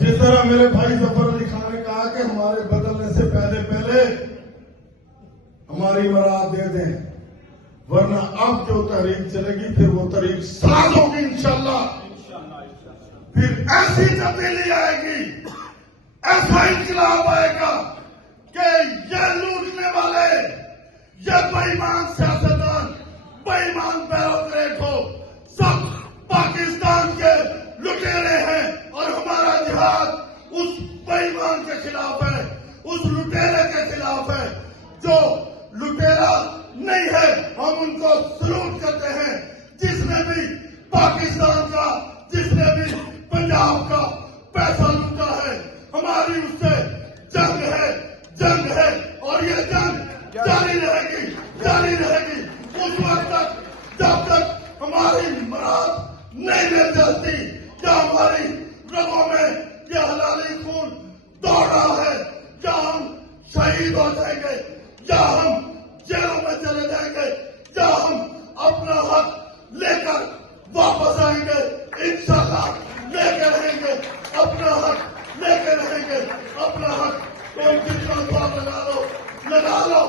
جس طرح میرے بھائی ظفر علی خان نے کہا کہ ہمارے بدلنے سے پہلے ہماری مراد دے دیں، ورنہ اب جو تحریک چلے گی پھر وہ تحریک ساز ہوگی انشاءاللہ، پھر ایسی تبدیلی آئے گی، ایسا انقلاب آئے گا کہ یہ لوٹنے والے، یہ بے ایمان سیاستدان، بے ایمان بیوروکریٹ ہو، سب پاکستان کے لٹیرے ہیں، اور ہمارا جہاد اس بے ایمان کے خلاف ہے، اس لٹیرے کے خلاف ہے۔ جو لٹیرا نہیں ہے ہم ان کو سلوٹ کرتے ہیں، جس نے بھی پاکستان کا، جس نے بھی پنجاب کا پیسہ لوٹا ہے، ہماری اس سے جنگ ہے، اور یہ جنگ جاری رہے گی اس وقت تک جب تک ہماری مراد نہیں مل جاتی، کیا ہماری رگوں میں یہ حلالی خون دوڑ رہا ہے، کیا ہم شہید ہو جائیں گے، یا ہم جیلوں میں چلے جائیں گے، یا ہم اپنا حق لے کر واپس آئیں گے، انشاءاللہ لے کے رہیں گے اپنا حق، لے کے رہیں گے اپنا حق۔ تو ان کی لگا لو